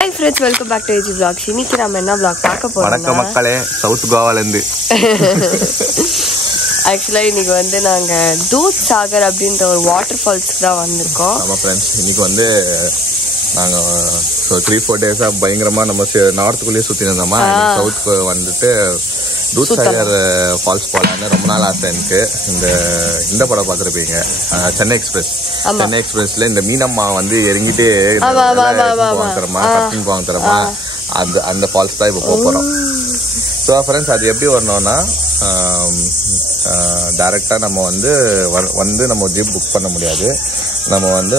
Hi friends, welcome back to AG Vlogs. இன்னைக்கு நாம என்ன vlog பார்க்க போறோம்னா வணக்கம் மக்களே, சவுத் கோவால இருந்து. Actually இன்னைக்கு வந்து நாங்க தூத் சாகர் அப்படின்ற ஒரு வாட்டர் ஃபால்ஸ்க்கு தான் வந்திருக்கோம். ஆமா फ्रेंड्स, இன்னைக்கு வந்து நாங்க 3-4 டேஸா பயங்கரமா நம்ம நார்த்துக்குள்ளே சுத்தி இருந்தோமா. சவுத் வந்துட்டு தூத் சாகர் ஃபால்ஸ் போலான்னு ரொம்ப நாள் ஆசை எனக்கு. இந்த படம் பார்த்துருப்பீங்க, சென்னை எக்ஸ்பிரஸ். சென்னை எக்ஸ்பிரஸ்ல இந்த மீனம்மா வந்து இறங்கிட்டு வாங்க தரமா அந்த ஃபால்ஸ் தான் இப்போ போறோம். ஸோ ஃப்ரெண்ட்ஸ், அது எப்படி வரணும்னா டைரெக்டாக நம்ம வந்து நம்ம ஜீப் புக் பண்ண முடியாது. நம்ம வந்து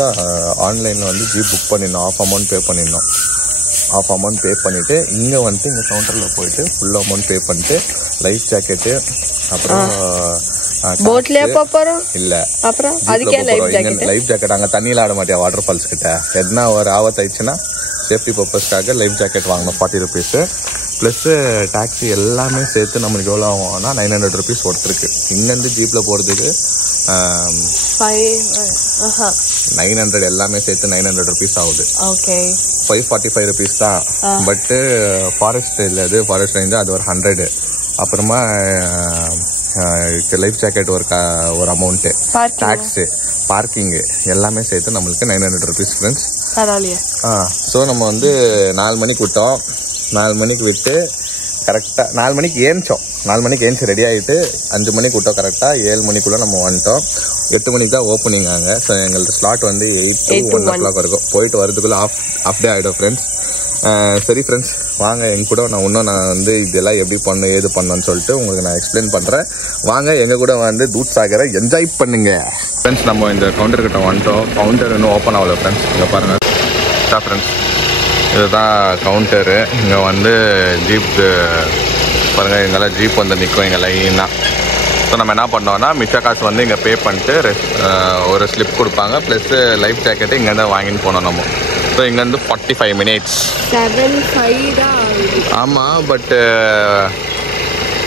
ஆன்லைனில் வந்து ஜீப் புக் பண்ணிடணும். ஆஃப் அமௌண்ட் பே பண்ணிடணும். ஆஃப் அமௌண்ட் பே பண்ணிவிட்டு இங்கே வந்துட்டு இங்கே கவுண்டரில் போயிட்டு ஃபுல் அமௌண்ட் பே பண்ணிட்டு லைஃப் ஜாக்கெட்டு அப்புறம் லைஃப் ஜாக்கெட் அங்கே தண்ணியில் ஆட மாட்டியா வாட்டர் ஃபால்ஸ் கிட்ட. எதுனா ஒரு ஆபத்து ஆயிடுச்சுன்னா சேஃப்டி பர்பஸ்க்காக லைஃப் ஜாக்கெட் வாங்கணும் 40 rupees. ப்ளஸ்ஸு டாக்ஸி எல்லாமே சேர்த்து நம்மளுக்கு எவ்வளோ ஆகும்னா 900 rupees ஒருத்தருக்கு. இங்கேருந்து ஜீப்பில் போகிறதுக்கு 900 எல்லாமே சேர்த்து 900 rupees ஆகுது. 545 rupees தான். பட்டு ஃபாரஸ்ட் இல்லை, அது ஃபாரஸ்ட் ரேஞ்சு அது ஒரு 100. அப்புறமா லைஃப் ஜாக்கெட் ஒரு அமௌண்ட்டு, டாக்ஸு, பார்க்கிங்கு எல்லாமே சேர்த்து நம்மளுக்கு 900 rupees ஃப்ரெண்ட்ஸ். ஸோ நம்ம வந்து 4 மணிக்கு விட்டோம். 4 மணிக்கு விட்டு கரெக்டாக 4 மணிக்கு ஏந்திச்சோம். 4 மணிக்கு ஏந்திச்சு ரெடி ஆகிட்டு 5 மணிக்கு விட்டோம். கரெக்டாக 7 மணிக்குள்ளே நம்ம வந்துட்டோம். 8 மணிக்கு தான் ஓப்பனிங் ஆங்க. ஸோ எங்களுக்கு ஸ்லாட் வந்து 8 to 1 o'clock இருக்கும். போயிட்டு வரதுக்குள்ளே ஆஃப் டே ஆகிடும் ஃப்ரெண்ட்ஸ். சரி ஃப்ரெண்ட்ஸ், வாங்க எங்க கூட. நான் வந்து இதெல்லாம் எப்படி பண்ணணும் ஏது பண்ணணும்னு சொல்லிட்டு உங்களுக்கு நான் எக்ஸ்பிளைன் பண்ணுறேன். வாங்க எங்கள் கூட வந்து தூத் சாகரை என்ஜாய் பண்ணுங்க ஃப்ரெண்ட்ஸ். நம்ம இந்த கவுண்டர் கிட்ட வந்துட்டோம். கவுண்டர் இன்னும் ஓப்பன் ஆகல ஃப்ரெண்ட்ஸ். இங்கே பாருங்கள் ஃப்ரெண்ட்ஸ், இதுதான் கவுண்டரு. இங்கே வந்து ஜீப் பாருங்கள், இங்கெல்லாம் ஜீப் வந்து நிற்கும் இங்கே லைனாக. ஸோ நம்ம என்ன பண்ணோம்னா மிச்ச காசு வந்து இங்கே பே பண்ணிட்டு ஒரு ஸ்லிப் கொடுப்பாங்க. ப்ளஸ் லைஃப் ஜாக்கெட்டு இங்கேருந்து வாங்கின்னு போனோம் நம்ம. ஸோ இங்கேருந்து 45 minutes. 7:05 தான். ஆமாம், பட்டு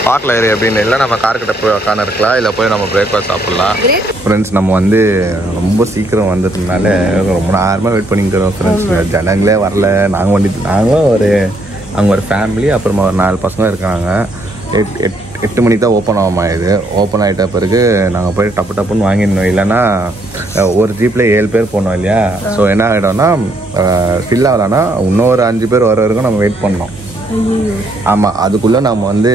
பார்க்கல எப்படின்னு இல்லை. நம்ம கார்கிட்ட போய் உட்காந்து இருக்கலாம், இல்லை போய் நம்ம பிரேக்ஃபாஸ்ட் சாப்பிட்லாம். ஃப்ரெண்ட்ஸ், நம்ம வந்து ரொம்ப சீக்கிரம் வந்ததுனால ரொம்ப நேரமாக வெயிட் பண்ணிக்கிறோம் ஃப்ரெண்ட்ஸ். ஜனங்களே வரல. நாங்களும் அங்கே ஒரு ஃபேமிலி, அப்புறமா ஒரு 4 பசங்க இருக்காங்க. 8 மணிக்கு தான் ஓப்பன் ஆகுமா. இது ஓப்பன் ஆகிட்ட பிறகு நாங்கள் போய் டப்புன்னு வாங்கிடணும். இல்லைன்னா ஒரு ஜீப்பில் 7 பேர் போனோம் இல்லையா. ஸோ என்ன ஆகிடும்னா ஃபில் ஆகலைன்னா இன்னொரு 5 பேர் வர வரைக்கும் நம்ம வெயிட் பண்ணோம். ஆமாம், அதுக்குள்ளே நம்ம வந்து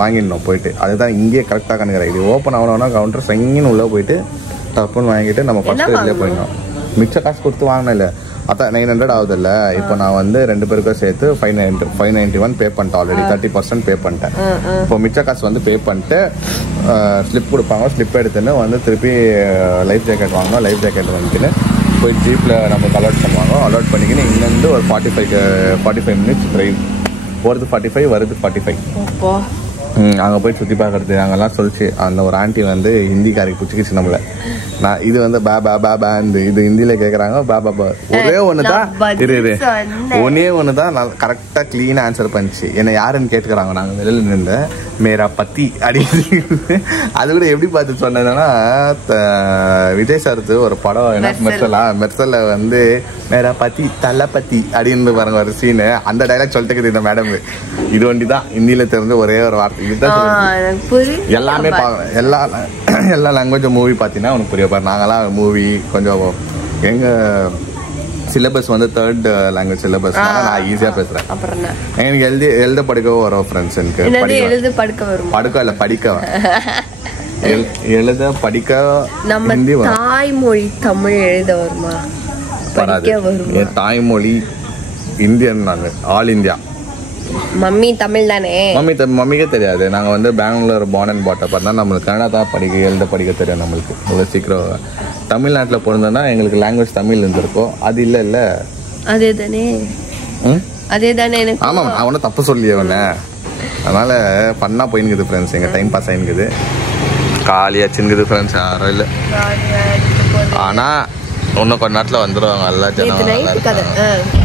வாங்கிடணும் போயிட்டு. அதுதான் இங்கேயே கரெக்டாக கணக்குறேன். இது ஓப்பன் ஆகணும்னா கவுண்டர் சங்கின்னு உள்ளே போயிட்டு டப்புன்னு வாங்கிட்டு நம்ம ஃபஸ்ட்டு இதுலேயே போயிடணும். மிச்ச காசு கொடுத்து வாங்கினேன் இல்லை, அதான் 900 ஆகுதுல்ல. இப்போ நான் வந்து 2 பேருக்கும் சேர்த்து 591 பே பண்ணிட்டேன். ஆல்ரெடி 30% பே பண்ணிட்டேன். இப்போ மிச்ச காசு வந்து பே பண்ணிட்டு ஸ்லிப் கொடுப்பாங்க. ஸ்லிப் எடுத்துன்னு வந்து திருப்பி லைஃப் ஜாக்கெட் வாங்கணும். லைஃப் ஜாக்கெட் வாங்கிக்கின்னு போய் ஜீப்பில் நமக்கு அலாட் பண்ணுவாங்க. அலாட் பண்ணிக்கின்னு இங்கேருந்து ஒரு 45 minutes ட்ரைவ். போகிறது 45, வருது 45. அங்கே போய் சுற்றி பார்க்கறது அங்கெல்லாம் சொல்லிச்சு. அந்த ஒரு ஆண்டி வந்து ஹிந்திக்காரிக்கு பிடிச்சிக்கிச்சு நம்மளை. நான் இது வந்து பேந்து இது ஹிந்தியில் கேட்குறாங்க. ஒரே ஒன்று தான் நான் கரெக்டாக க்ளீனாக ஆன்சர் பண்ணிச்சு. என்னை யாருன்னு கேட்டுக்கிறாங்க. நாங்கள் வெளியில் நின்று மேரா பத்தி அப்படின்னு. அது கூட எப்படி பார்த்து சொன்னதுன்னா விஜய் சார்த்து ஒரு படம் என்ன மெர்சலில் வந்து மேரா பத்தி தலப்பத்தி அப்படின்னு பாருங்க ஒரு சீனு. அந்த டைலாக் சொல்லிட்டு இந்த மேடம் இது வண்டி தான் ஹிந்தியில் தெரிஞ்ச ஒரே ஒரு வார்த்தை. எல்லாமே எல்லா லாங்குவேஜ் மூவி பார்த்தீங்கன்னா உனக்கு புரிய பாரு. நாங்களாம் மூவி கொஞ்சம் எங்கள் சிலபஸ் வந்து 3rd language சிலபஸ். நான் ஈஸியாக பேசுகிறேன். எனக்கு எழுத படிக்கவும் வரும் ஃப்ரெண்ட்ஸ். எனக்கு படிக்க ஹிந்தி தாய்மொழி தமிழ் எழுத வருமா? என் தாய்மொழி இந்தியன். நாங்கள் ஆல் இந்தியா. மம்மி தமிழ் தானே. மம்மிக்கே தெரியாது. நாங்கள் வந்து Bangalore born and brought up. தான் நம்மளுக்கு கன்னடா தான் எழுத படிக்க தெரியும். நம்மளுக்கு இவ்வளோ சீக்கிரம் தமிழ்நாட்டில் பிறந்தோன்னா எங்களுக்கு லாங்குவேஜ் தமிழ் இருந்திருக்கோம். அது இல்லை அதே தானே. ஆமாம், அவனை தப்பு சொல்லி அவனை. அதனால் பண்ணால் போயின்னுக்குது ஃப்ரெண்ட்ஸ். எங்கள் டைம் பாஸ் ஆகினுக்குது. காலியாக சின்னுக்குது ஃப்ரெண்ட்ஸ். யாரும் இல்லை. ஆனால் இன்னும் கொஞ்ச நேரத்தில் வந்துடுவாங்க எல்லா ஜனம்.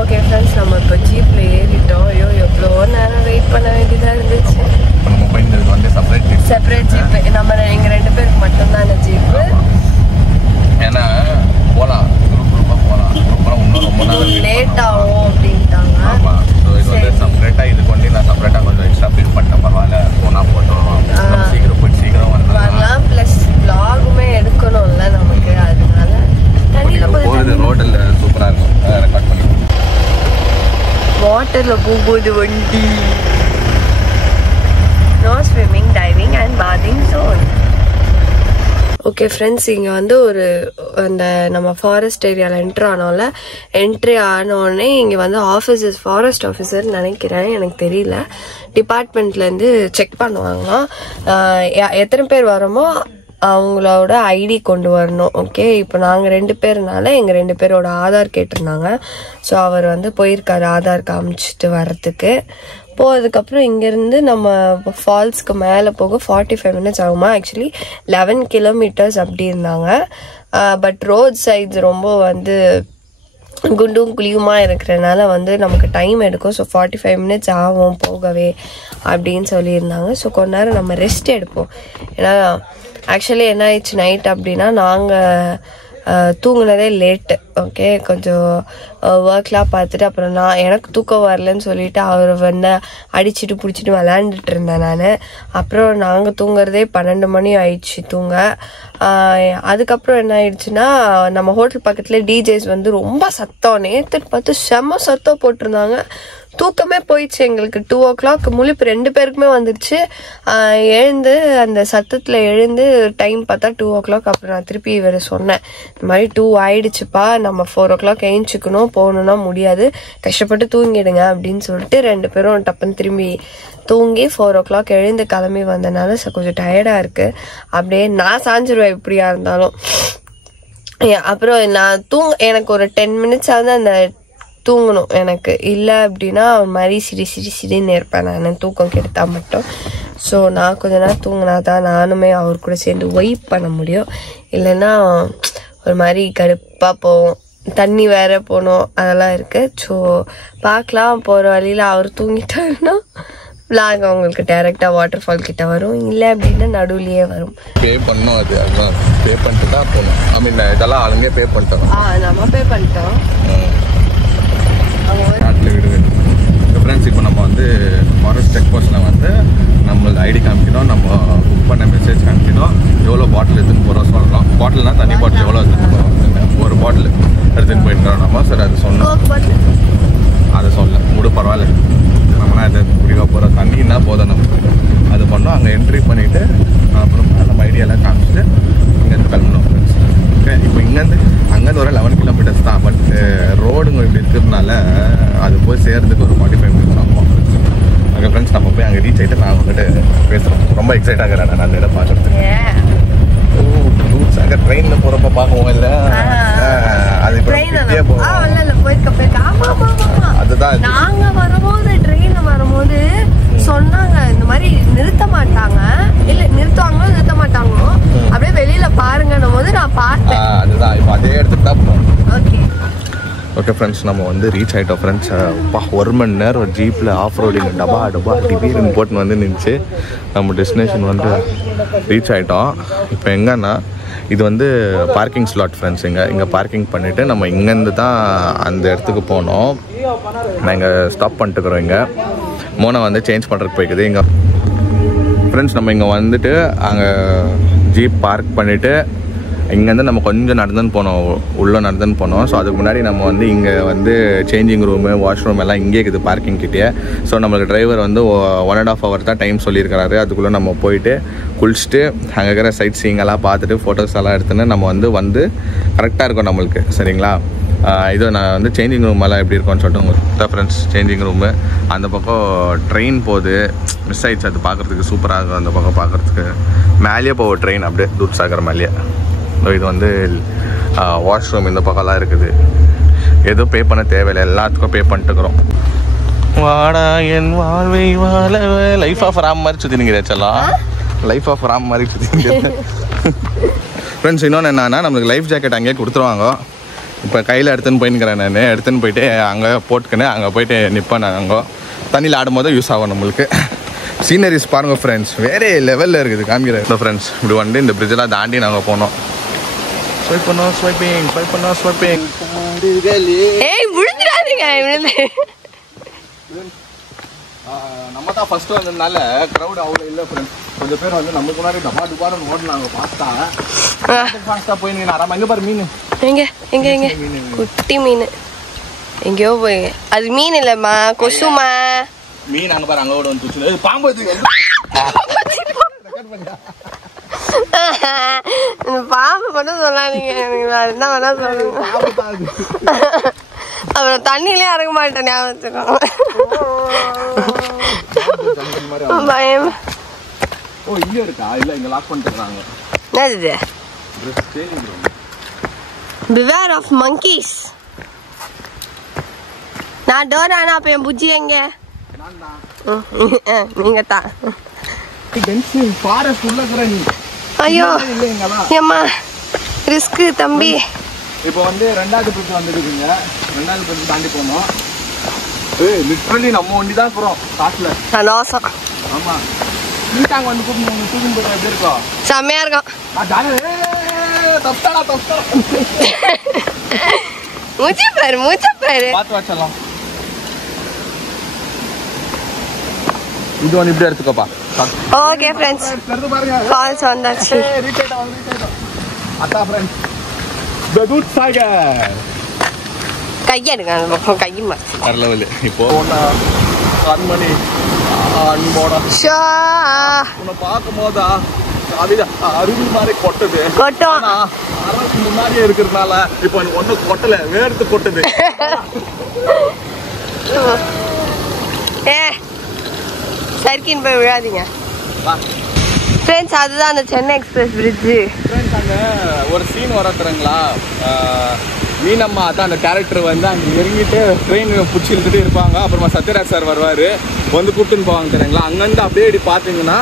ஓகே ஃப்ரெண்ட்ஸ், நம்ம இப்போ ஜீப்பில் ஏறிட்டோம். ஐயோ, எவ்வளோ நேரம் வெயிட் பண்ண வேண்டியதாக இருந்துச்சு. Separate jeep. எங்கள் 2 பேருக்கு மட்டும்தான் அந்த ஜீப்பு. ஏன்னா போகலாம், குரூப் போகலாம். இன்னும் ரொம்ப நாள் லேட் ஆகும் அப்படின்ட்டாங்க. ஆமாம். ஸோ இது வந்து செப்பரேட்டாக இதுக்கு வந்து நான் செப்பரேட்டாக கொஞ்சம் எக்ஸ்ட்ரா பில் பண்ணிட்டேன். பரவாயில்ல, போனால் போட்டோம். சீக்கிரம் போய் சீக்கிரம் வரலாம். ப்ளஸ் vlogமே எடுக்கணும்ல நமக்கு, அதனால தண்ணியில் போகிறது ரோட்டில் சூப்பராக இருக்கும். ரெக்கார்ட் பண்ணிக்கலாம். வாட்டரில் போகும்போது வண்டி. No swimming, diving and bathing zone. Okay friends, இங்கே வந்து ஒரு அந்த நம்ம ஃபாரஸ்ட் ஏரியாவில் என்ட்ரி ஆனோடனே இங்கே வந்து ஆஃபீஸர்ஸ், ஃபாரஸ்ட் ஆஃபீஸர் நினைக்கிறேன், எனக்கு தெரியல, டிபார்ட்மெண்ட்லேருந்து செக் பண்ணுவாங்களாம். எத்தனை பேர் வரோமோ அவங்களோட ஐடி கொண்டு வரணும். ஓகே, இப்போ நாங்கள் 2 பேர்னால எங்கள் 2 பேரோட ஆதார் கேட்டிருந்தாங்க. ஸோ அவர் வந்து போயிருக்காரு ஆதார் காமிச்சிட்டு வர்றதுக்கு. போகிறதுக்கப்புறம் இங்கேருந்து நம்ம ஃபால்ஸ்க்கு மேலே போக 45 மினிட்ஸ் ஆகுமா. ஆக்சுவலி 11 கிலோமீட்டர்ஸ் அப்படி இருந்தாங்க. பட் ரோட் சைட்ஸ் ரொம்ப வந்து குண்டும் குழியுமா இருக்கிறனால வந்து நமக்கு டைம் எடுக்கும். ஸோ 45 மினிட்ஸ் ஆகும் போகவே அப்படின்னு சொல்லியிருந்தாங்க. ஸோ கொஞ்ச நேரம் நம்ம ரெஸ்ட் எடுப்போம். ஏன்னா ஆக்சுவலி என்ன ஆயிடுச்சு நைட் அப்படின்னா, நாங்கள் தூங்குனதே லேட்டு. ஓகே, கொஞ்சம் ஒர்க்லாம் பார்த்துட்டு அப்புறம் எனக்கு தூக்கம் வரலன்னு சொல்லிட்டு அவர் வந்து அடிச்சுட்டு பிடிச்சிட்டு விளையாண்டுட்டு இருந்தேன் நான். அப்புறம் நாங்கள் தூங்குறதே 12 மணி ஆயிடுச்சு தூங்க. அதுக்கப்புறம் என்ன ஆயிடுச்சுன்னா, நம்ம ஹோட்டல் பக்கத்தில் டிஜேஸ் வந்து ரொம்ப சத்தம், நேற்று பார்த்து செம்ம சத்தம் போட்டிருந்தாங்க. தூக்கமே போயிடுச்சு எங்களுக்கு. 2 o'clock முழிப்பு 2 பேருக்குமே வந்துடுச்சு. எழுந்து அந்த சத்தத்தில் எழுந்து டைம் பார்த்தா 2 o'clock. அப்புறம் நான் திருப்பி இவர் சொன்னேன், இந்த மாதிரி 2 ஆயிடுச்சுப்பா, நம்ம 4 o'clock எழுந்திச்சிக்கணும், போகணுன்னா முடியாது, கஷ்டப்பட்டு தூங்கிடுங்க அப்படின்னு சொல்லிட்டு 2 பேரும் டப்புன்னு திரும்பி தூங்கி 4 o'clock எழுந்து கிளம்பி வந்தனால கொஞ்சம் டயர்டாக இருக்குது. அப்படியே நான் சாஞ்சிருவேன் இப்படியா இருந்தாலும். அப்புறம் நான் எனக்கு ஒரு 10 மினிட்ஸ் ஆகுது அந்த தூங்கணும் எனக்கு. இல்லை அப்படின்னா ஒரு மாதிரி சிரின்னு இருப்பேன் நான், தூக்கம் கெடுத்தா மட்டும். ஸோ நான் கொஞ்ச நேரம் தூங்கினா தான் நானுமே அவர் கூட சேர்ந்து வைப் பண்ண முடியும். இல்லைன்னா ஒரு மாதிரி கடுப்பாக போவோம். தண்ணி வேற போகணும், அதெல்லாம் இருக்குது. ஸோ பார்க்கலாம், போகிற வழியில் அவர் தூங்கிட்டாருன்னா விளாக் அவங்களுக்கு டைரெக்டாக வாட்டர் ஃபால் கிட்ட வரும். இல்லை அப்படின்னா நடுவுலையே வரும். பே பண்ணணும், அதுதான் பே பண்ணிட்டு தான் போகணும். ஐ மீன் இதெல்லாம் ஆளுங்க பே பண்ணிட்டோம். நம்ம பே பண்ணிட்டோம். ஃப்ரெண்ட்ஸ், இப்போ நம்ம வந்து ஃபாரஸ்ட் செக் போஸ்ட்டில் வந்து நம்மளுக்கு ஐடி காமிக்கணும், நம்ம புக் பண்ண மெசேஜ் காமிக்கணும், எவ்வளோ பாட்டில் எடுத்துன்னு போகிறோம் சொல்லலாம். பாட்டில்னா தண்ணி பாட்டில் எவ்வளோ எடுத்துன்னு போகிறோம், ஒரு பாட்டில் எடுத்துன்னு போயிருக்கிறோம் நம்ம. சரி, அது சொன்னோம், அதை சொல்ல முடி பரவாயில்ல, நம்மனா இதை குடிக்க போகிறோம், தண்ணின்னா போதும் நமக்கு. அது பண்ணோம், அங்கே என்ட்ரி பண்ணிவிட்டு அப்புறமா நம்ம ஐடியாலாம் காமிச்சிட்டு இங்கேருந்து கிளம்பணும் ஃப்ரெண்ட்ஸ். ஓகே, இப்போ இங்கேருந்து அங்கேருந்து ஒரு 11 கிலோமீட்டர்ஸ் தான். பட் ரோடுங்க இப்படி இருக்கிறதுனால அது போய் சேர்றதுக்கு ஒரு 45 மினிட்ஸ் ஆகும். அங்கே ஃப்ரெண்ட்ஸ் நம்ம போய் அங்கே ரீச் ஆகிட்டு நான் வந்துட்டு பேசுகிறோம். ரொம்ப எக்ஸைட் ஆகிறேன் நான் இதை பார்க்குறதுக்கு. அங்கே ட்ரெயினில் போகிறப்ப பார்க்குவோம், இல்லை அது இப்போ அதுதான். நாங்கள் வரும்போது ட்ரெயினில் வரும்போது சொன்னாங்க இந்த மாதிரி நிறுத்த மாட்டாங்க, இல்லை நிறுத்துவாங்களோ நிறுத்த மாட்டாங்களோ, அப்படியே வெளியில பாருங்கன்னும் போது நான் பார்த்தேன். அதுதான், இப்போ அதே இடத்துக்கு தான் போகிறோம். ஓகே ஓகே ஃப்ரெண்ட்ஸ், நம்ம வந்து ரீச் ஆகிட்டோம் ஃப்ரெண்ட்ஸ். 1 மணி நேரம் ஒரு ஜீப்பில் ஆஃப் ரோடிங் டபா டிவின்னு போட்டுன்னு வந்து நின்றுச்சு. நம்ம டெஸ்டினேஷன் வந்து ரீச் ஆகிட்டோம். இப்போ எங்கன்னா இது வந்து பார்க்கிங் ஸ்லாட் ஃப்ரெண்ட்ஸ். இங்கே பார்க்கிங் பண்ணிவிட்டு நம்ம இங்கேருந்து தான் அந்த இடத்துக்கு போனோம். நான் இங்கே ஸ்டாப் பண்ணிட்டுக்கிறோம். இங்கே மோனை வந்து சேஞ்ச் பண்ணுறதுக்கு போய்க்குது. இங்கே ஃப்ரெண்ட்ஸ் நம்ம இங்கே வந்துட்டு அங்கே ஜீப் பார்க் பண்ணிவிட்டு இங்கேருந்து நம்ம கொஞ்சம் நடந்துன்னு போனோம், உள்ளே நடந்துன்னு போனோம். ஸோ அதுக்கு முன்னாடி நம்ம வந்து இங்கே வந்து சேஞ்சிங் ரூமு, வாஷ்ரூம் எல்லாம் இங்கே இருக்குது பார்க்கிங் கிட்டே. ஸோ நம்மளுக்கு டிரைவர் வந்து 1.5 hour தான் டைம் சொல்லியிருக்கிறாரு. அதுக்குள்ளே நம்ம போயிட்டு குளிச்சுட்டு அங்கே இருக்கிற சைட் சீங்கெல்லாம் பார்த்துட்டு ஃபோட்டோஸ் எல்லாம் எடுத்துன்னு நம்ம வந்து கரெக்டாக இருக்கும் நம்மளுக்கு. சரிங்களா? இது நான் வந்து சேஞ்சிங் ரூம் எல்லாம் எப்படி இருக்கும்னு சொல்லிட்டு உங்களுக்கு ஃப்ரெண்ட்ஸ். சேஞ்சிங் ரூமு அந்த பக்கம் ட்ரெயின் போகுது, மிஸ் ஆகிடுச்சு. அது பார்க்குறதுக்கு சூப்பராக இருக்கும். அந்த பக்கம் பார்க்குறதுக்கு மேலேயே போவோம் ட்ரெயின், அப்படியே தூத்சாகர் மேலேயே. இது வந்து வாஷ்ரூம் இந்த பக்கம்லாம் இருக்குது. எதுவும் பே பண்ண தேவையில்லை, எல்லாத்துக்கும் பே பண்ணிட்டுக்கிறோம். வாடா என் வாழ்வை வாழ லைஃப் ஆஃப் ராம் மாதிரி சுற்றினுங்கிறச்செல்லாம் லைஃப் ஆஃப் ராம் மாதிரி சுற்றினுங்க ஃப்ரெண்ட்ஸ். இன்னொன்று என்னன்னா, நம்மளுக்கு லைஃப் ஜாக்கெட் அங்கேயே கொடுத்துருவாங்க. இப்போ கையில் எடுத்துன்னு போயின்னுக்கிறேன் நான். எடுத்துன்னு போயிட்டு அங்கே போட்டுக்கினேன், அங்கே போயிட்டு நிற்பேன் நான். அங்கே தண்ணியில் ஆடும்போது யூஸ் ஆகும் நம்மளுக்கு. சீனரிஸ் பாருங்கள் ஃப்ரெண்ட்ஸ், வேறு லெவலில் இருக்குது காமிக்கிறேன். இந்த ஃப்ரெண்ட்ஸ் இப்படி வந்து இந்த பிரிட்ஜெலாம் தாண்டி நாங்கள் போனோம். ஸ்வைப் பண்ணோம், ஸ்வைப்பிங் ஏய் விழுந்துடாதீங்க விழுந்து. நம்ம தான் ஃபர்ஸ்ட் வந்ததுனால கிரௌட் அவ்வளோ இல்லை ஃப்ரெண்ட்ஸ். கொஞ்சம் பேர் வந்து நமக்கு முன்னாடி டபா டுபான்னு ஓடனாங்க. ஃபாஸ்டா போய் நீ ஆராமா. இங்க பாரு மீன். எங்க எங்க எங்க குட்டி மீன் எங்கேயோ போய். அது மீன் இல்லம்மா, கொசுமா. மீன் அங்க பாரு, அங்க ஓட வந்து துச்சு. பாம்பு பாம்பு மட்டும் சொல்லாதீங்க, என்ன வேணா சொல்லுங்க. அப்புறம் தண்ணியிலே இறங்க மாட்டேன், ஞாபகம் வச்சுக்கோங்க. பயம். ஓ இங்க இருக்கா? இல்ல இங்க லாக் பண்ணிட்டாங்க. என்னது? Beware of monkeys. நான் டோரானா, அப்ப என் புஜ்ஜி எங்க? நீங்க தான். ஐயோ ஏம்மா ரிஸ்க் தம்பி. இப்போ வந்து ரெண்டாவது பிரிட்ஜ் வந்துருக்குங்க. ரெண்டாவது பிரிட்ஜ் தாண்டி போனோம். லிட்டரலி நம்ம வண்டி தான் போறோம் காட்டுல. சந்தோஷம். ஆமா நீட்டாங்க வந்து தூக்கிட்டு போய் எப்படி இருக்கோம்? செம்மையா இருக்கும். மூச்சை பாரு, மூச்சை பாரு. பார்த்து வச்சலாம். இது ஒன்று இப்படி எடுத்துக்கோப்பா. ஓகே ஃப்ரெண்ட்ஸ், ஃபால்ஸ் வந்தாச்சு. அத்தா ஃப்ரெண்ட்ஸ், தி குட் டைகர். கையை எடுங்க, அந்த பக்கம் கை மாச்சு. வேற லெவல். இப்போ கண்மணி அன்போட உன்னை பார்க்கும் போதா அருவி மாதிரி கொட்டுது. கொட்டும். அரசு முன்னாடியே இருக்கிறதுனால இப்போ எனக்கு ஒன்றும் கொட்டல, வேர்த்து கொட்டுது. சர்க்கின் போய் விழாதீங்க ஃப்ரெண்ட்ஸ். அதுதான் அந்த சென்னை எக்ஸ்பிரஸ் பிரிட்ஜு. ஃப்ரெண்ட்ஸ் அங்கே ஒரு சீன் வரத்துறங்களா, மீனம்மா தான் அந்த கேரக்டர் வந்து அங்கே இறங்கிட்டு ட்ரெயின் பிடிச்சி இழுத்துட்டு இருப்பாங்க. அப்புறமா சத்யராஜ் சார் வருவார், வந்து கூப்பிட்டுன்னு போவாங்க தெரியுங்களா. அங்கேருந்து அப்படியே இப்படி பார்த்தீங்கன்னா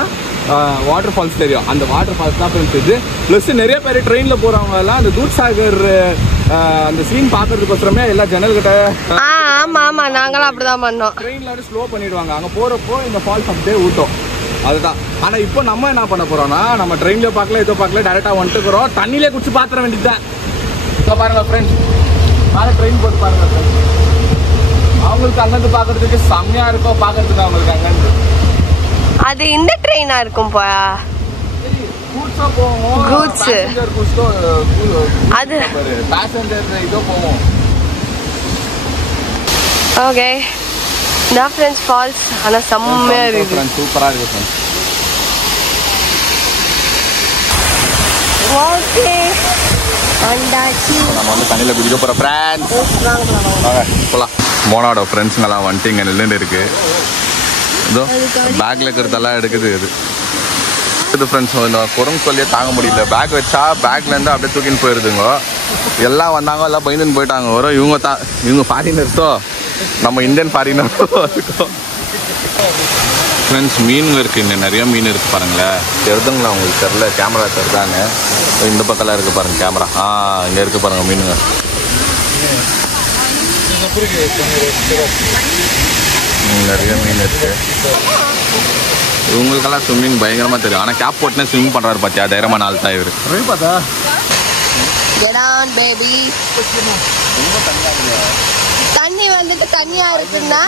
வாட்டர் ஃபால்ஸ் தெரியும். அந்த வாட்டர் ஃபால்ஸ் தான் ஃப்ரெண்ட்ஸ் இது. ப்ளஸ் நிறைய பேர் ட்ரெயினில் போகிறவங்க எல்லாம் அந்த தூத்சாகர் அந்த சீன் பார்க்கறதுக்கோசரமே எல்லா ஜன்னல்கிட்ட. ஆமாம் ஆமாம், நாங்களும் அப்படி தான் பண்ணோம். ட்ரெயினில் வந்து ஸ்லோ பண்ணிடுவாங்க. அங்கே போகிறப்போ இந்த ஃபால்ஸ் அப்படியே ஊட்டும். அதுதான். ஆனால் இப்போ நம்ம என்ன பண்ண போகிறோம்னா, நம்ம ட்ரெயினில் பார்க்கல, இதோ பார்க்கல, டேரெக்டாக வந்துட்டுக்கிறோம். தண்ணியிலே குடிச்சு பார்த்துட வேண்டியதுதான். இப்போ பாருங்க ஃப்ரெண்ட்ஸ், மேலே ட்ரெயின் போட்டு பாருங்க ஃப்ரெண்ட்ஸ். அவங்களுக்கு அங்கேருந்து பார்க்கறதுக்கு செம்மையாக இருக்கும். பார்க்கறதுக்கு அவங்களுக்கு அங்கேருந்து அது இந்த ட்ரெயினா இருக்கும்பா. கூட்ஸ் அது பேசஞ்சர் இதோ போவோம். ஓகே நான் ஃப்ரெண்ட்ஸ் ஃபால்ஸ். ஆனால் செம்மையா இருக்கு, சூப்பராக இருக்கு ஃப்ரெண்ட்ஸ். ஓகே நம்ம வந்து தண்ணியில் குதிக்க போகிறோம் ஃப்ரெண்ட்ஸ். போகலாம். மோனோட ஃப்ரெண்ட்ஸுங்கெல்லாம் வந்துட்டு இங்கே நின்றுட்டு இருக்கு. இதோ பேக்கில் இருக்கிறதெல்லாம் எடுக்குது. இது ஃப்ரெண்ட்ஸ், இந்த குரங்கு சொல்லியே தாங்க முடியல. பேக் வச்சா பேக்லேருந்து அப்படியே தூக்கின்னு போயிருதுங்க. எல்லாம் வந்தாங்க, எல்லாம் பயந்துன்னு போயிட்டாங்க. வரும் இவங்க ஃபாரினர்ஸோ, நம்ம இந்தியன் ஃபாரினர்ஸோ இருக்கும். ஃப்ரெண்ட்ஸ் மீன் இருக்குது, இங்கே நிறைய மீன் இருக்குது பாருங்களேன். தெரிதுங்களா உங்களுக்கு? தெரில, கேமரா தெரிதாங்க. இந்த பக்கம்லாம் இருக்குது பாருங்கள் கேமரா. இங்கே இருக்குது பாருங்கள் மீனுங்க. நிறைய மீன் இருக்குது. இவங்களுக்கெல்லாம் ஸ்விம்மிங் பயங்கரமாக தெரியும். ஆனால் கேப் போட்டுனே ஸ்விம் பண்ணுறாரு பார்த்தியா, தைரியமான ஆள் தான் இவர். தண்ணி வந்துட்டு தண்ணியா இருக்குன்னா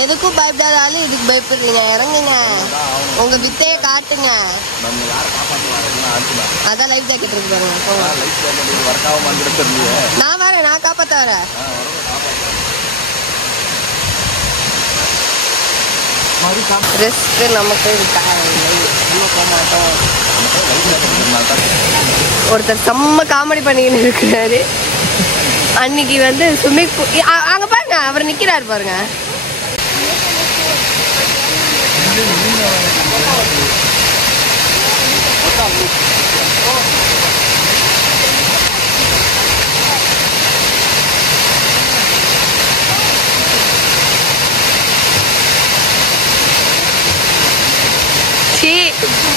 எதுக்கும் பயப்படாதாலும் இதுக்கு பயப்படுறீங்க. இறங்குங்க, உங்க வித்தையை காட்டுங்க. அதான் லைஃப் ஜாக்கெட் இருக்கு பாருங்க. நான் வரேன், நான் காப்பாத்த வரேன். ரிஸ்க் நமக்கு போக மாட்டோம். ஒருத்தர் செம்ம காமெடி பண்ணிக்கிட்டு இருக்கிறாரு. அன்னைக்கு வந்து ஸ்விம்மிங் பூல் அங்க பாருங்க, அவர் நிக்கிறாரு பாருங்க.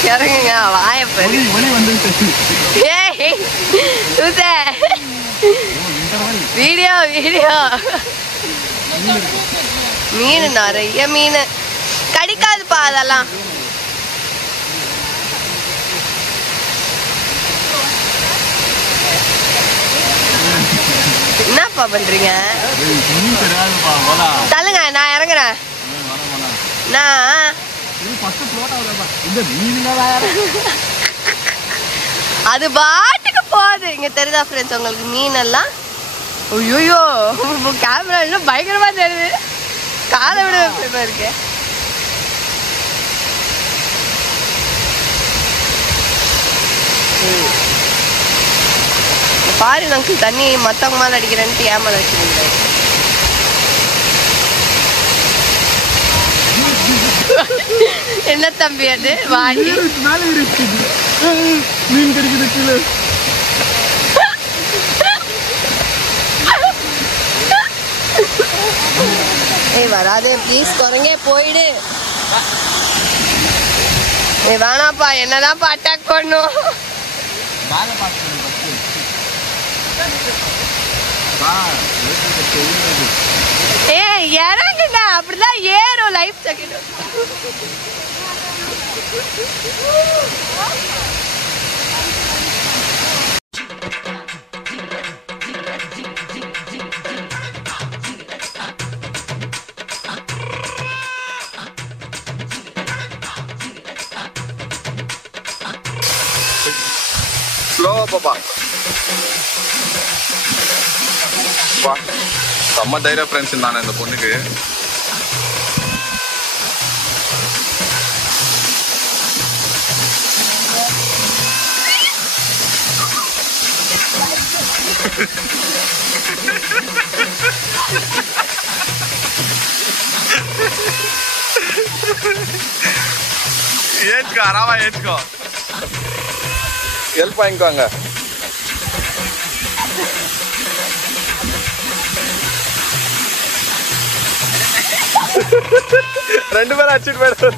இறங்குங்க, வாயப்பாரு. Video video. மீன் நிறைய மீன் கடிக்காதுப்பா. அதெல்லாம் என்னப்பா பண்றீங்க? தள்ளுங்க, நான் இறங்குறேன். அது பாட்டுக்கு போகுது. இங்க தெரியுதா ஃப்ரெண்ட்ஸ் உங்களுக்கு மீன் எல்லாம்? ஐயோ கேமரா இன்னும் பயங்கரமா தெரியுது. காலை விட இருக்கு. பாருங்க அங்கிள், தண்ணி மத்தவங்க மேல அடிக்கிறேன்ட்டு ஏன் மேல வச்சுருங்க. என்ன தம்பி அது? வாங்கி மீன் கிடைக்குது. ஏய் வராதே ப்ளீஸ், குரங்கே போயிடு. ஏய் வேணாப்பா, என்னதான்ப்பா அட்டாக் பண்ணும். ஏய் இறங்குங்க, அப்படிதான் ஏறும் லைஃப் ஜாக்கெட். செம்ம தைரியம் ஃப்ரெண்ட்ஸ் நான் இந்த பொண்ணுக்கு. ஏச்சுக்கோ, ஆராமா ஏச்சுக்கோ. ஹெல்ப் வாங்கிக்கோங்க. ரெண்டு பேரும் அடிச்சுட்டு போயிடும்.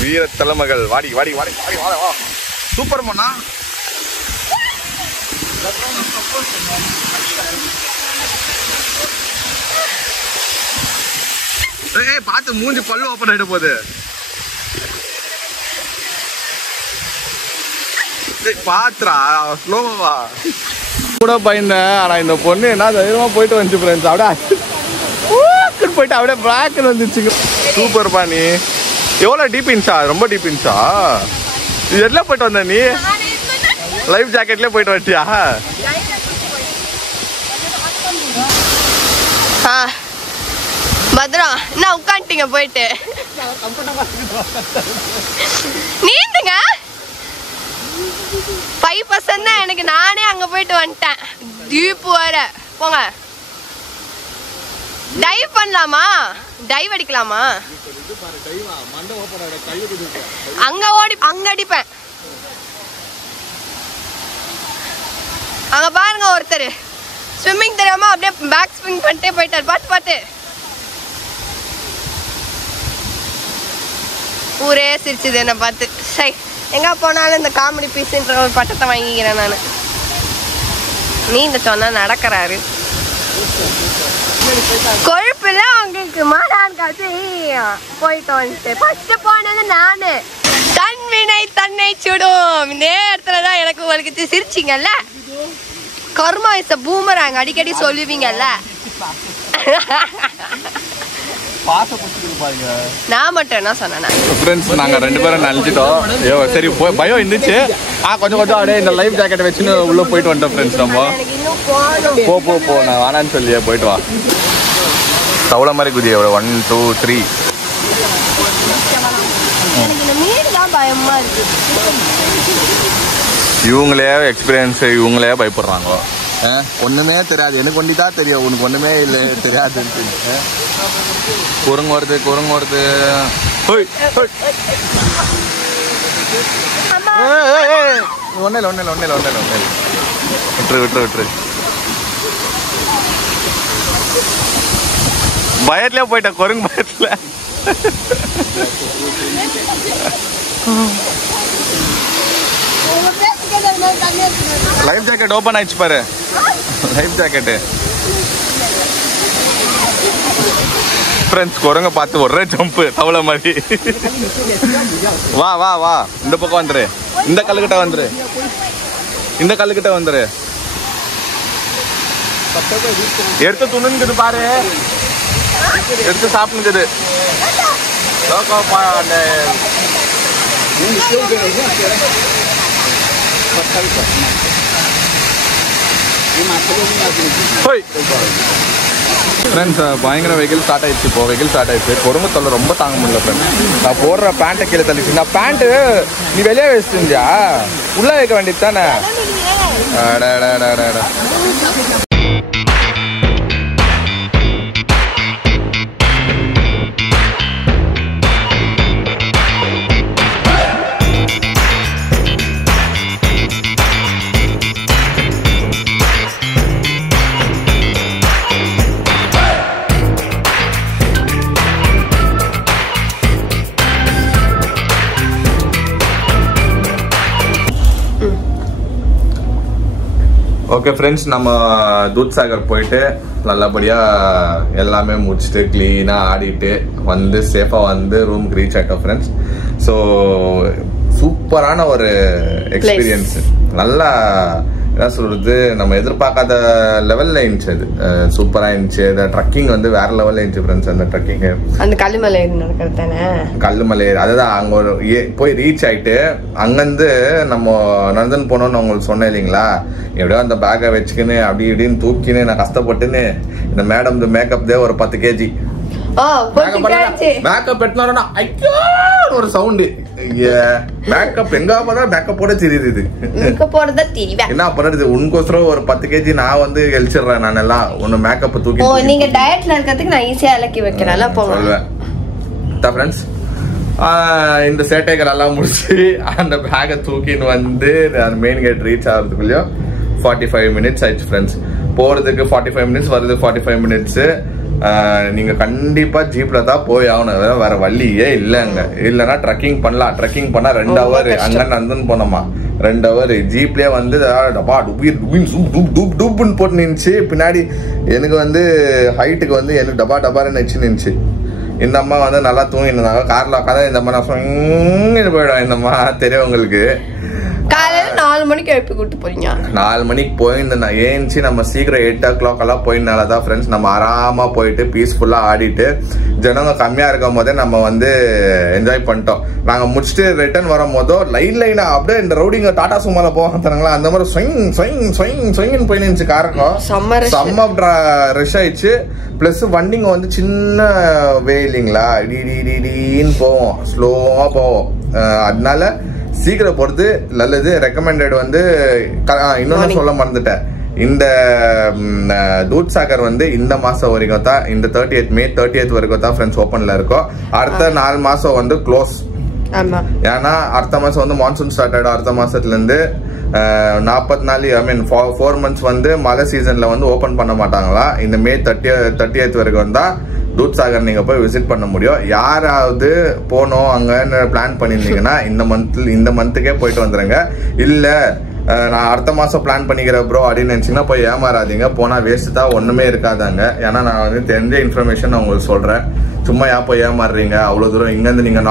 வீர தலைமகள் வாடி வாடி வாடி வாடி வாட வா. சூப்பர் மண்ணா. ஏய் பார்த்து மூஞ்சி பல்லு ஓப்பன் ஆயிட போகுது. பாத்ரா ஸ்லோவா கூட பயந்தேன். ஆனா இந்த பொண்ணு என்ன தைரியமா போயிட்டு வந்துச்சு ஃப்ரெண்ட்ஸ். அப்படியே போயிட்டு அப்படியே பிளாக் வந்துச்சு. சூப்பர் பாணி. எவ்வளவு டீப் இன்ச்சா? ரொம்ப டீப் இன்ச்சா? இது எல்லாம் போயிட்டு வந்த நீ? லைஃப் ஜாக்கெட்லயே போயிட்டு வந்துட்டியா? பத்ரா என்ன உட்காந்துட்டீங்க போயிட்டு? நீந்துங்க. 5% தான் எனக்கு. நானே அங்க போயிட்டு வந்துட்டேன். டீப் வர போங்க. டைவ் பண்ணலாமா? டைவ் அடிக்கலாமா? அங்க ஓடி அங்க அடிப்பேன். அங்க பாருங்க ஒருத்தர் ஸ்விம்மிங் தெரியாம அப்படியே பேக் ஸ்விங் பண்ணிட்டே போயிட்டார். பாத்து பாத்து ஊரே சிரிச்சுது என்ன பார்த்து. சை, எங்க போனாலும் இந்த காமெடி பீஸ்ன்ற ஒரு பட்டத்தை வாங்கிக்கிறேன் நான். நீந்த சொன்னா நடக்கிறாரு. கொழுப்புல உங்களுக்கு மாடான் காசு போயிட்டு வந்துட்டு ஃபர்ஸ்ட் போனது நானு. தன்வினை தன்னை சுடும். இந்த இடத்துலதான் எனக்கு உங்களுக்கு சிரிச்சிங்கல்ல. கர்மா இஸ் a boomerang அடிக்கடி சொல்லுவீங்கல்ல. நான் மட்டும் என்ன சொன்னேன் ஃப்ரெண்ட்ஸ், நாங்க ரெண்டு பேரும் நனைஞ்சிட்டோம். சரி பயம் இருந்துச்சு. கொஞ்சம் கொஞ்சம் அப்படியே இந்த லைஃப் ஜாக்கெட் வச்சுன்னு உள்ள போயிட்டு வந்துட்டோம் ஃப்ரெண்ட்ஸ். நம்ம போ போ போ நான் வேணான்னு சொல்லியே போயிட்டு வா. தவளை மாதிரி குதிய 1 2 3. பயமா இருக்கு. இவங்களே எக்ஸ்பீரியன்ஸ், இவங்களே பயப்படுறாங்க. ஒண்ணுமே தெரியாது. எனக்கு ஒண்டிதான் தெரியும், உனக்கு ஒண்ணுமே இல்லை தெரியாதுன்னு. குரங்கு வருது குரங்கு வருது. ஒன்னில் ஒன்னில் ஒன்னில் ஒன்னில் ஒன்னில் விட்டுரு விட்டுரு விட்டுரு. பயத்துல போயிட்டேன், குரங்கு பயத்துல. லைஃப் ஜாக்கெட் ஓபன் ஆயிடுச்சு பாரு. லைஃப் ஜாக்கெட்டு ஃப்ரெண்ட்ஸ் குரங்க பார்த்து ஒரே ஜம்ப் தவளை மாதிரி. வா வா வா இந்த பக்கம் வந்துரு, இந்த கல்லுக்கிட்ட வந்துரு, இந்த கல்லுக்கிட்ட வந்துரு. எடுத்து துணுங்குது பாரு, எடுத்து சாப்பிடுங்குது. ஃப்ரெண்ட்ஸ் பயங்கர வெஹிக்கிள் ஸ்டார்ட் ஆயிடுச்சு. இப்போ வெஹிக்கிள் ஸ்டார்ட் ஆயிடுச்சு. குடும்ப தொல்லை ரொம்ப தாங்க முடியல ஃப்ரெண்ட்ஸ். நான் போடுற பேண்ட்டை கீழே தள்ளிச்சு. நான் பேண்ட்டு நீ வெளியே வச்சுருந்தியா? உள்ளே வைக்க வேண்டியது தானே. ஓகே ஃப்ரெண்ட்ஸ், நம்ம தூத்சாகர் போயிட்டு நல்லபடியாக எல்லாமே முடிச்சுட்டு க்ளீனாக ஆடிட்டு வந்து சேஃபாக வந்து ரூமுக்கு ரீச் ஆகிட்டோம் ஃப்ரெண்ட்ஸ். ஸோ சூப்பரான ஒரு எக்ஸ்பீரியன்ஸ். நல்லா என்ன சொல்கிறது, நம்ம எதிர்பார்க்காத லெவலில் இருந்துச்சு. அது சூப்பராக இருந்துச்சு. அந்த ட்ரக்கிங் வந்து வேறு லெவலில் இருந்துச்சு ஃப்ரெண்ட்ஸ். அந்த ட்ரக்கிங்கு அந்த கல்லுமலை நடக்கிறது தானே. கல்லுமலை அதுதான். அங்கே ஒரு போய் ரீச் ஆகிட்டு அங்கேருந்து நம்ம நடந்துன்னு போனோன்னு உங்களுக்கு சொன்னேன் இல்லைங்களா. எப்படியோ அந்த பேக்கை வச்சுக்கின்னு அப்படி இப்படின்னு தூக்கின்னு நான் கஷ்டப்பட்டுன்னு இந்த மேடம் மேக்கப் ஒரு 10 kg மேக்கப் எடுத்தோம்னா ஐயோ ஒரு சவுண்டு. மேக்கப் எங்க போனா மேக்கப்போட தெரியுது. என்ன பண்றது, உனக்கோசரம் ஒரு 10 kg நான் வந்து எழிச்சிடுறேன். நான் எல்லாம் ஒன்னு மேக்கப் தூக்கி நீங்க டயட்ல இருக்கிறதுக்கு நான் ஈஸியா இலக்கி வைக்கிறேன் சொல்லுவேன் ஃப்ரெண்ட்ஸ். இந்த சேட்டைகள் எல்லாம் முடிச்சு அந்த பேக்கை தூக்கின்னு வந்து மெயின் கேட் ரீச் ஆகிறதுக்குள்ளயும் 45 minutes ஆயிடுச்சு ஃப்ரெண்ட்ஸ். போறதுக்கு 45 minutes, வருது 45 minutes. நீங்க கண்டிப்பா ஜீப்ல தான் போய் ஆகணும், வேற வழியே இல்லைங்க. இல்லைன்னா ட்ரக்கிங் பண்ணலாம். ட்ரக்கிங் பண்ணா 2 hour அங்க நந்தன் போனோமா 2 hour ஜீப்லயே வந்து டப்பா டூப்னு போட்டு நின்றுச்சு. பின்னாடி எனக்கு வந்து ஹைட்டுக்கு வந்து எனக்கு டப்பா டப்பான்னு வச்சு நின்றுச்சு. இந்த அம்மா வந்து நல்லா தூங்கிருந்தாங்க கார்ல உட்காந்து. இந்த அம்மா நான் போயிடும். இந்த அம்மா தெரியும் உங்களுக்கு. காலையில 4 மணிக்கு எழுப்பி கூட்டு போறீங்க. 4 மணிக்கு போயிருந்தேன். ஏஞ்சி நம்ம சீக்கிரம் 8 o'clock எல்லாம் போயிருந்தாலதான் ஃப்ரெண்ட்ஸ் நம்ம ஆராமா போயிட்டு பீஸ்ஃபுல்லா ஆடிட்டு ஜனங்க கம்மியா இருக்கும் போதே நம்ம வந்து என்ஜாய் பண்ணிட்டோம். நாங்க முடிச்சுட்டு ரிட்டர்ன் வரும் போதோ லைனா அப்படியே இந்த ரவுடிங்க டாடா சும்மால போவாங்க தராங்களா அந்த மாதிரி ஸ்விங் போய் நினைச்சு காரக்கும் செம்ம ரஷ் ஆயிடுச்சு. பிளஸ் வண்டிங்க வந்து சின்ன வே இல்லைங்களா, டின்னு போவோம், ஸ்லோவா போவோம். அதனால சீக்கிரம் போறது நல்லது. ரெக்கமெண்டட் வந்து இன்னொன்னு சொல்ல மறந்துட்டேன். இந்த தூத்சாகர் வந்து இந்த மாசம் வரைக்கும் தான், இந்த 30th May 30th வரைக்கும் தான் ஃப்ரெண்ட்ஸ் ஓப்பன்ல இருக்கும். அடுத்த 4 மாசம் வந்து க்ளோஸ். ஏன்னா அடுத்த மாசம் வந்து மான்சூன் ஸ்டார்ட் ஆயிடும். அடுத்த மாசத்துல இருந்து 40 நாள், ஐ மீன் 4 months வந்து மழை சீசன்ல வந்து ஓபன் பண்ண மாட்டாங்களா. இந்த May 30th வரைக்கும் தான் தூத்சாகர் நீங்க போய் விசிட் பண்ண முடியும். யாராவது போனோம் அங்க பிளான் பண்ணிருந்தீங்கன்னா இந்த மந்த்துக்கே போயிட்டு வந்துருங்க. இல்ல நான் அடுத்த மாசம் பிளான் பண்ணிக்கிறேன் ப்ரோ அப்படின்னு நினைச்சீங்கன்னா போய் ஏமாறாதீங்க. போனா வேஸ்ட் தான், ஒண்ணுமே இருக்காதாங்க. ஏன்னா நான் வந்து தெரிஞ்ச இன்ஃபர்மேஷன் நான் உங்களுக்கு சொல்றேன். சும்மா போய் ஏமாறுறீங்க. அவ்வளவு தூரம் இங்கிருந்து நீங்க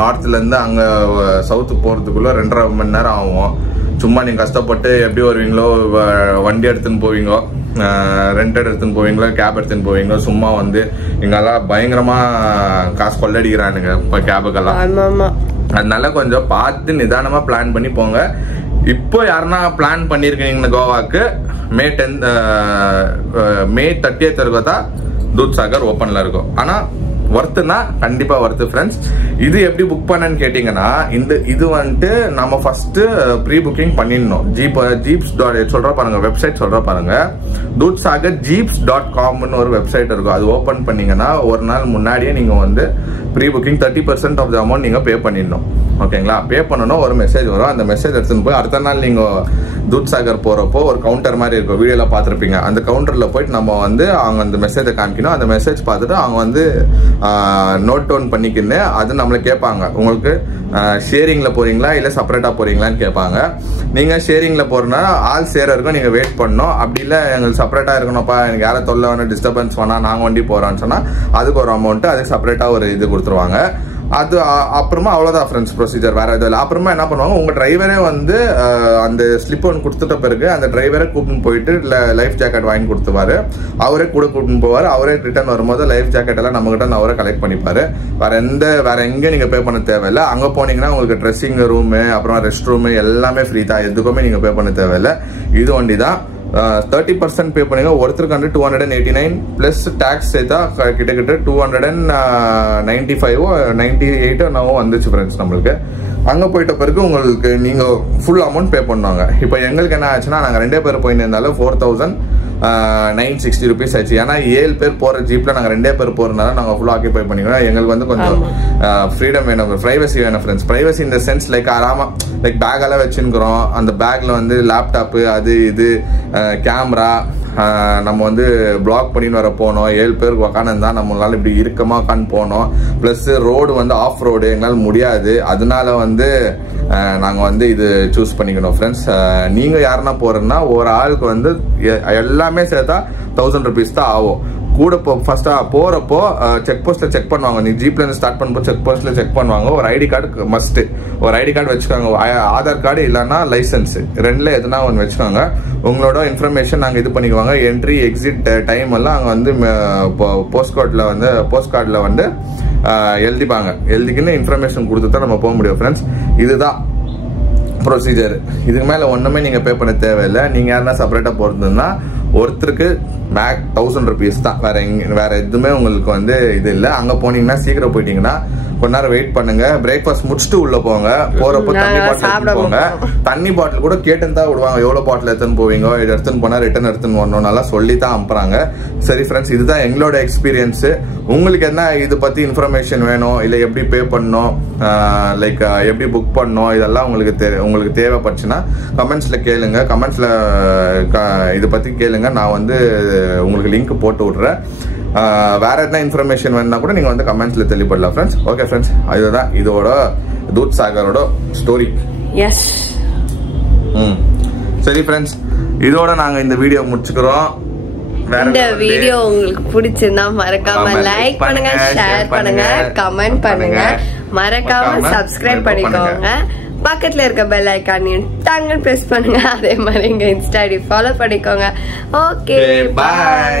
நார்த்ல இருந்து அங்க சவுத்து போறதுக்குள்ள 2.5 மணி நேரம் ஆகும். சும்மா நீங்க கஷ்டப்பட்டு எப்படி வருவீங்களோ, வண்டி எடுத்துன்னு போவீங்களோ, ரெண்டட் எடுத்துன்னு போவீங்களோ, கேப் எடுத்துன்னு போவீங்களோ, சும்மா வந்து இங்கெல்லாம் பயங்கரமா காசு கொள்ளடிக்கிறானுங்க இப்ப கேபுக்கெல்லாம். அதனால கொஞ்சம் பார்த்து நிதானமா பிளான் பண்ணி போங்க. இப்போ யாருன்னா பிளான் பண்ணிருக்கீங்க கோவாக்கு May 30th வரைக்கும் தான் தூத்சாகர் ஓப்பன்ல இருக்கும். ஆனா வர்த்துனா கண்டிப்பா வர்த்து ஃப்ரெண்ட்ஸ். இது எப்படி புக் பண்ணன்னு கேட்டீங்கன்னா, இது வந்துட்டு நம்ம ஃபர்ஸ்ட் ப்ரீ புக்கிங் பண்ணிடணும். ஜீப்ஸ் சொல்ற பாருங்க, வெப்சைட் சொல்ற பாருங்க, dootsagarjeeps.com ஒரு வெப்சைட் இருக்கும். அது ஓபன் பண்ணீங்கன்னா ஒரு நாள் முன்னாடியே நீங்க வந்து pre booking 30% of the amount நீங்க பே பண்ணிடணும். ஓகேங்களா? பே பண்ணணும். ஒரு மெசேஜ் வரும். அந்த மெசேஜ் எடுத்துன்னு போய் அடுத்த நாள் நீங்க தூத்சாகர் போறப்போ ஒரு கவுண்டர் மாதிரி இருக்கும், வீடியோல பாத்திருப்பீங்க. அந்த கவுண்டர்ல போயிட்டு நம்ம வந்து அவங்க அந்த மெசேஜை காமிக்கணும். அந்த மெசேஜ் பார்த்துட்டு அவங்க வந்து நோட் டவுன் பண்ணிக்கின்னு அது நம்மளை கேட்பாங்க, உங்களுக்கு ஷேரிங்ல போறீங்களா இல்ல செப்பரேட்டா போறீங்களான்னு கேட்பாங்க. நீங்க ஷேரிங்ல போறதுனா ஆள் சேர இருக்கும், நீங்க வெயிட் பண்ணணும். அப்படி இல்ல எங்களுக்கு செப்பரேட்டா இருக்கணும்ப்பா, எனக்கு யாரை தொல்லை வேணும், டிஸ்டர்பன்ஸ் வேணா, நாங்க வண்டி போறோம்னு சொன்னா அதுக்கு ஒரு அமௌண்ட், அதுக்கு செப்பரேட்டா ஒரு இது கொடுத்துருவாங்க. அது அப்புறமா அவ்வளவுதான் ஃப்ரெண்ட்ஸ் ப்ரொசீஜர், வேற எதுவும் இல்லை. அப்புறமா என்ன பண்ணுவாங்க, உங்க டிரைவரே வந்து அந்த ஸ்லிப் ஒன்று கொடுத்துட்ட பிறகு அந்த டிரைவரை கூப்பிட்டு போயிட்டு லைஃப் ஜாக்கெட் வாங்கி கொடுத்துருவாரு. அவரே கூட கூப்பிட்டு போவார். அவரே ரிட்டர்ன் வரும்போது லைஃப் ஜாக்கெட் எல்லாம் நம்ம கிட்ட அவரே கலெக்ட் பண்ணிப்பாரு. வேற எங்க நீங்க பே பண்ண தேவையில்லை. அங்க போனீங்கன்னா உங்களுக்கு ட்ரெஸ்ஸிங் ரூமு, அப்புறம் ரெஸ்ட் ரூமு எல்லாமே ஃப்ரீ தான். எதுக்குமே நீங்க பே பண்ண தேவையில்லை. இது வண்டி தான் 30% பே பண்ணுங்க. ஒருத்தருக்கு வந்து 289 பிளஸ் டாக்ஸ் சேர்த்தா கிட்டத்தட்ட 295 98 வந்துச்சு ஃப்ரெண்ட்ஸ் நம்மளுக்கு. அங்க போயிட்ட பிறகு உங்களுக்கு நீங்க ஃபுல் அமௌண்ட் பே பண்ணுவாங்க. இப்போ எங்களுக்கு என்ன ஆச்சுன்னா, நாங்க 2 பேர் போயிருந்தாலும் 4960 rupees ஆச்சு. ஏன்னா 7 பேர் போற ஜீப்ல நாங்க 2 பேர் போறதுனால நாங்க ஃபுல் ஆக்கிபை பண்ணிக்கணும். எங்களுக்கு வந்து கொஞ்சம் ஃப்ரீடம் வேணும், பிரைவசி வேணும் ஃப்ரெண்ட்ஸ். பிரைவசி இந்த சென்ஸ் லைக் ஆராமா லைக் பேக் எல்லாம் வச்சுருக்கிறோம். அந்த பேக்ல வந்து லேப்டாப்பு, அது இது, கேமரா, நம்ம வந்து பிளாக் பண்ணின்னு வர போனோம். 7 பேருக்கு உக்காந்து தான் நம்மளால இப்படி இருக்கமா உட்காந்து போனோம். பிளஸ் ரோடு வந்து ஆஃப் ரோடு எங்களால் முடியாது. அதனால வந்து நாங்க வந்து இது சூஸ் பண்ணிக்கணும் ஃப்ரெண்ட்ஸ். நீங்க யாருன்னா போறதுன்னா ஒரு ஆளுக்கு வந்து எல்லாமே சேர்த்தா 1000 rupees தான் ஆகும். கூட ஃபர்ஸ்டா போறப்போ செக் போஸ்ட்ல செக் பண்ணுவாங்க. நீ ஜீப்ல இருந்து ஸ்டார்ட் பண்ணும்போது செக் போஸ்ட்ல செக் பண்ணுவாங்க. ஒரு ஐடி கார்டு மஸ்ட், ஒரு ஐடி கார்டு வச்சுக்கோங்க. ஆதார் கார்டு இல்லைன்னா லைசன்ஸ், ரெண்டுல எதுனா ஒன்று வச்சுக்கோங்க. உங்களோட இன்ஃபர்மேஷன் நாங்கள் இது பண்ணிக்குவாங்க. என்ட்ரி எக்ஸிட் டைம் எல்லாம் அங்கே வந்து போஸ்ட் கார்டில் வந்து எழுதிப்பாங்க. எழுதிக்கின்னு இன்ஃபர்மேஷன் கொடுத்து தான் நம்ம போக முடியும் ஃப்ரெண்ட்ஸ். இதுதான் ப்ரொசீஜர். இதுக்கு மேலே ஒன்றுமே நீங்கள் பே பண்ண தேவையில்லை. நீங்கள் யாருன்னா செப்பரேட்டாக போகிறதுன்னா ஒருத்தருக்கு மேக் 1000 rupees தான். வேற எதுவுமே உங்களுக்கு வந்து இது இல்லை. அங்கே போனீங்கன்னா சீக்கிரம் போயிட்டீங்கன்னா கொஞ்ச நேரம் வெயிட் பண்ணுங்க. பிரேக்ஃபாஸ்ட் முடிச்சுட்டு உள்ள போங்க. போறப்போ தண்ணி பாட்டில் போங்க. தண்ணி பாட்டில் கூட கேட்டுன்னு தான் விடுவாங்க. எவ்வளவு பாட்டில் எடுத்துன்னு போவீங்க, இது எடுத்துன்னு போனா ரிட்டர்ன் எடுத்துன்னு வரணும், நல்லா சொல்லி தான் அனுப்புறாங்க. சரி ஃப்ரெண்ட்ஸ், இதுதான் எங்களோட எக்ஸ்பீரியன்ஸ். உங்களுக்கு என்ன இது பத்தி இன்ஃபர்மேஷன் வேணும், இல்லை எப்படி பே பண்ணணும், லைக் எப்படி புக் பண்ணணும், இதெல்லாம் உங்களுக்கு தேவைப்பட்டுச்சுன்னா கமெண்ட்ஸ்ல கேளுங்க. கமெண்ட்ஸ்ல இதை பத்தி கேளுங்க. நான் வந்து உங்களுக்கு லிங்க் போட்டு விடுறேன். வேற என்ன இன்ஃபர்மேஷன் வேணும்னா கூட நீங்க வந்து கமெண்ட்ஸ்ல தெளிவுபடலாம் ஃப்ரெண்ட்ஸ். ஓகே ஃப்ரெண்ட்ஸ், இதுதான் இதோட தூத் சாகரோட ஸ்டோரி. எஸ். சரி ஃப்ரெண்ட்ஸ், இதோட நாங்க இந்த வீடியோ முடிச்சுக்கிறோம். இந்த வீடியோ உங்களுக்கு பிடிச்சிருந்தா மறக்காம லைக் பண்ணுங்க, ஷேர் பண்ணுங்க, கமெண்ட் பண்ணுங்க, மறக்காம சப்ஸ்கிரைப் பண்ணிக்கோங்க. பக்கத்துல இருக்க பெல் ஐகானையும் டங்குன்னு பிரஸ் பண்ணுங்க. அதே மாதிரி எங்க இன்ஸ்டா ஐடி ஃபாலோ பண்ணிக்கோங்க. Okay, by.